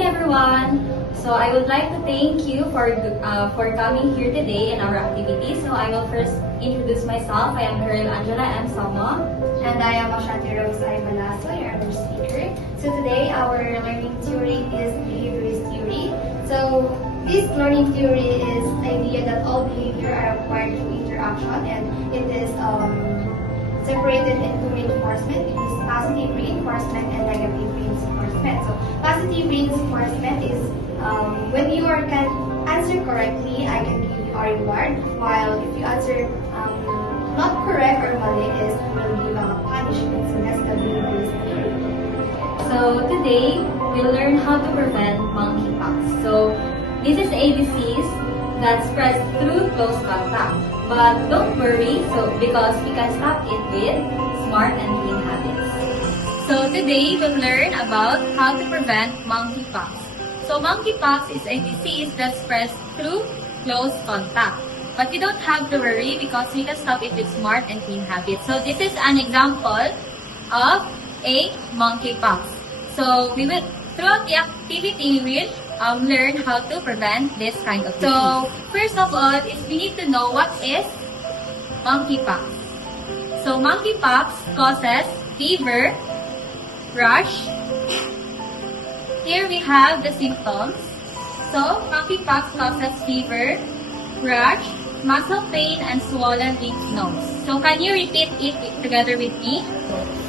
everyone! So I would like to thank you for coming here today in our activity. So I will first introduce myself. I am Girl Angela M. Samo. And I am Ashanti Rose Aymalaso, your other speaker. So today our learning theory is behaviorist theory. So this learning theory is the idea that all behavior are acquired through interaction, and it is separated into reinforcement. It is positive reinforcement and negative reinforcement. So positive reinforcement is when you can answer correctly, I can give you a reward. While if you answer not correct or mali, is will give a punishment. So that's the behaviorist theory. So today we'll learn how to prevent monkeypox. So this is a disease that spreads through close contact. But don't worry, because we can stop it with smart and clean habits. So today we'll learn about how to prevent monkeypox. So monkeypox is a disease that spreads through close contact. But you don't have to worry because we can stop it with smart and clean habits. So this is an example of a monkeypox. So we will, throughout the activity, we will learn how to prevent this kind of disease. So first of all, is we need to know what is monkeypox. So monkeypox causes fever, rash. Here we have the symptoms. So monkeypox causes fever, rash, muscle pain, and swollen lymph nodes. So can you repeat it together with me?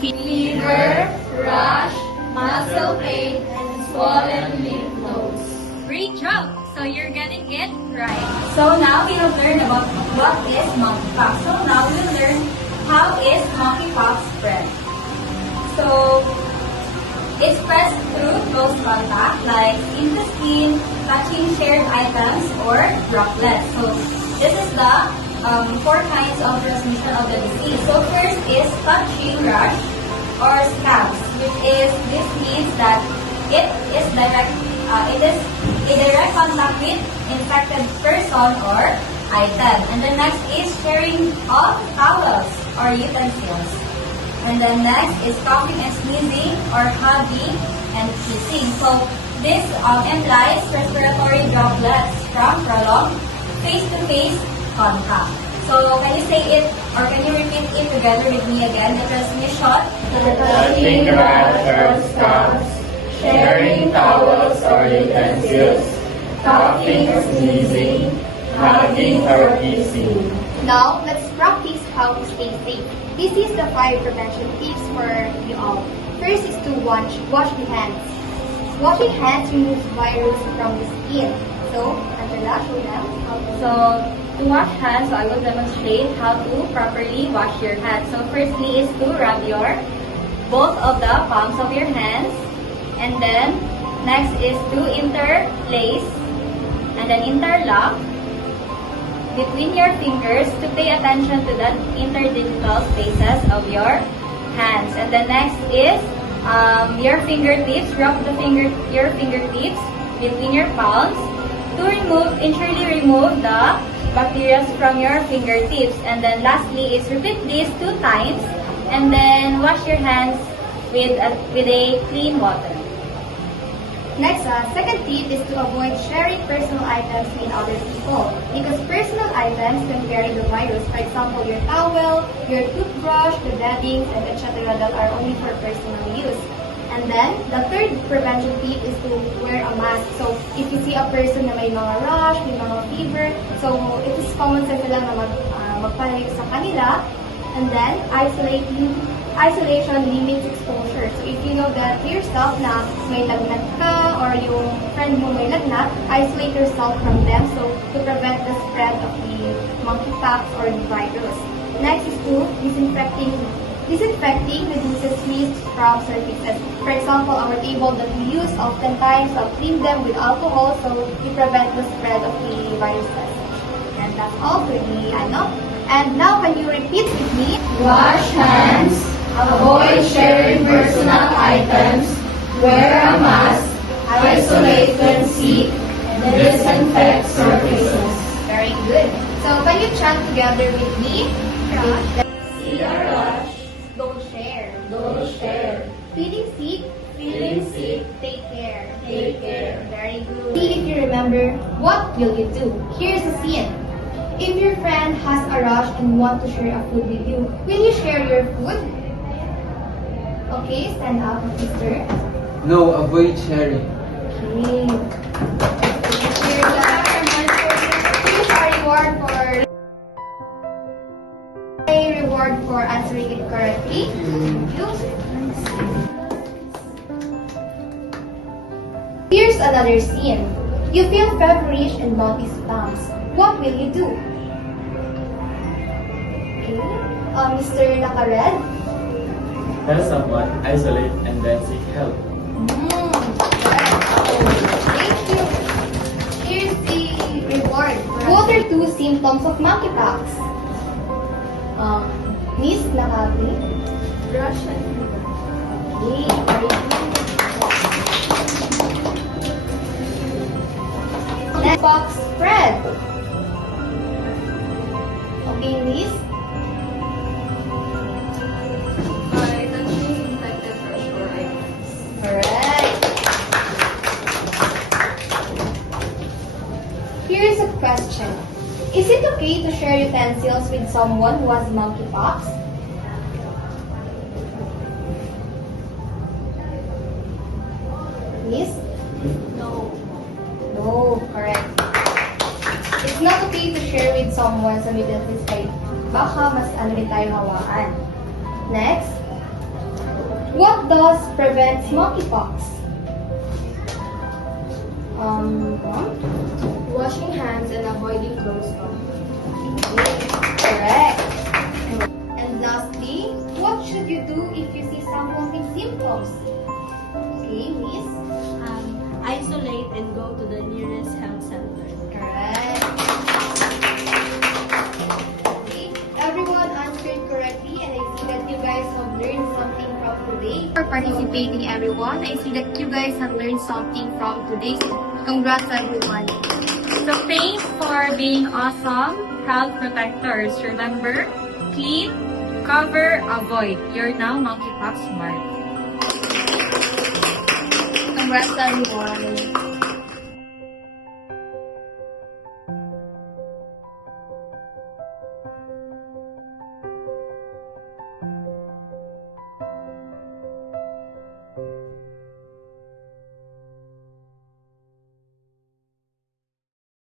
Fever, rash, muscle pain, and swollen lymph nodes. Great job! So you're getting it right. So now we have learned about what is monkeypox. So now we'll learn how is monkeypox spread. So it spreads through close contact, like skin to skin, touching shared items, or droplets. So this is the 4 kinds of transmission of the disease. So first is touching rash or scabs, this means that it is a direct contact with infected person or item. And the next is sharing of towels or utensils. And then next is coughing and sneezing or hugging and kissing. So this implies respiratory droplets from prolonged face-to-face contact. So can you say it or can you repeat it together with me again? The transmission. Touching rash or scabs, sharing towels or utensils, coughing or sneezing, hugging or kissing. Now, let's practice how to stay safe. This is the 5 prevention tips for you all. First is to wash the hands. Washing hands removes virus from the skin. So, Angela, show them how to. So to wash hands, I will demonstrate how to properly wash your hands. So firstly is to rub both of the palms of your hands. And then next is to interlace and then interlock between your fingers to pay attention to the interdigital spaces of your hands. And then next is your fingertips. Rub your fingertips between your palms to entirely remove the bacteria from your fingertips. And then lastly is repeat this 2 times and then wash your hands with a clean water. Next, second tip is to avoid sharing personal items with other people because personal items can carry the virus. For example, your towel, your toothbrush, the beddings, and etc. that are only for personal use. And then, the third prevention tip is to wear a mask. So, if you see a person na may mga rash, may mga fever, so it is common sense lang na magpalit sa kanila. And then, isolation limits exposure. So, if you know that yourself na may lagnat ka or yung friend mo may lagnat, isolate yourself from them so to prevent the spread of the monkeypox or the virus. Next is to disinfecting reduces risks from surfaces. For example, our table that we use oftentimes, clean them with alcohol so we prevent the spread of the viruses. And that's all for the ano. And now, can you repeat with me? Wash hands, avoid sharing personal items, wear a mask, isolate when sick, and disinfect surfaces. Very good. So, can you chant together with me? See a rush, Don't share. don't share. Feeling sick? Feeling sick, Take care. Take care. Very good. See if you remember, what will you do? Here's a scene. If your friend has a rush and want to share a food with you, will you share your food? Okay, stand up, sister. No, avoid sharing. Okay. Here's a reward for answering it correctly. Thank you. Here's another scene. You feel feverish and notice bumps. What will you do? Okay. Mr. Nakared? Tell someone, isolate, and then seek help. Thank you. Here's the reward. What are 2 symptoms of monkeypox? Miss Nakati? Brush and fever. Okay, very good. Next, pox spread. Okay, Miss? By touching infected brush or items. Alright. Here's a question. Is it okay to share utensils with someone who has monkeypox? Miss? No. No, correct. It's not okay to share with someone sa utensils kay baka mas ano rin tayo hawaan. Next. What does prevent monkeypox? Washing hands and avoiding close contact. Correct. And lastly, what should you do if you see someone with symptoms? Okay, Miss? Isolate and go to the nearest health center. Correct. Okay, everyone answered correctly and I see that you guys have learned something from today. For participating everyone, I see that you guys have learned something from today. Congrats everyone. So thanks for being awesome health protectors. Remember, clean, cover, avoid. You're now monkeypox smart. Congrats everyone.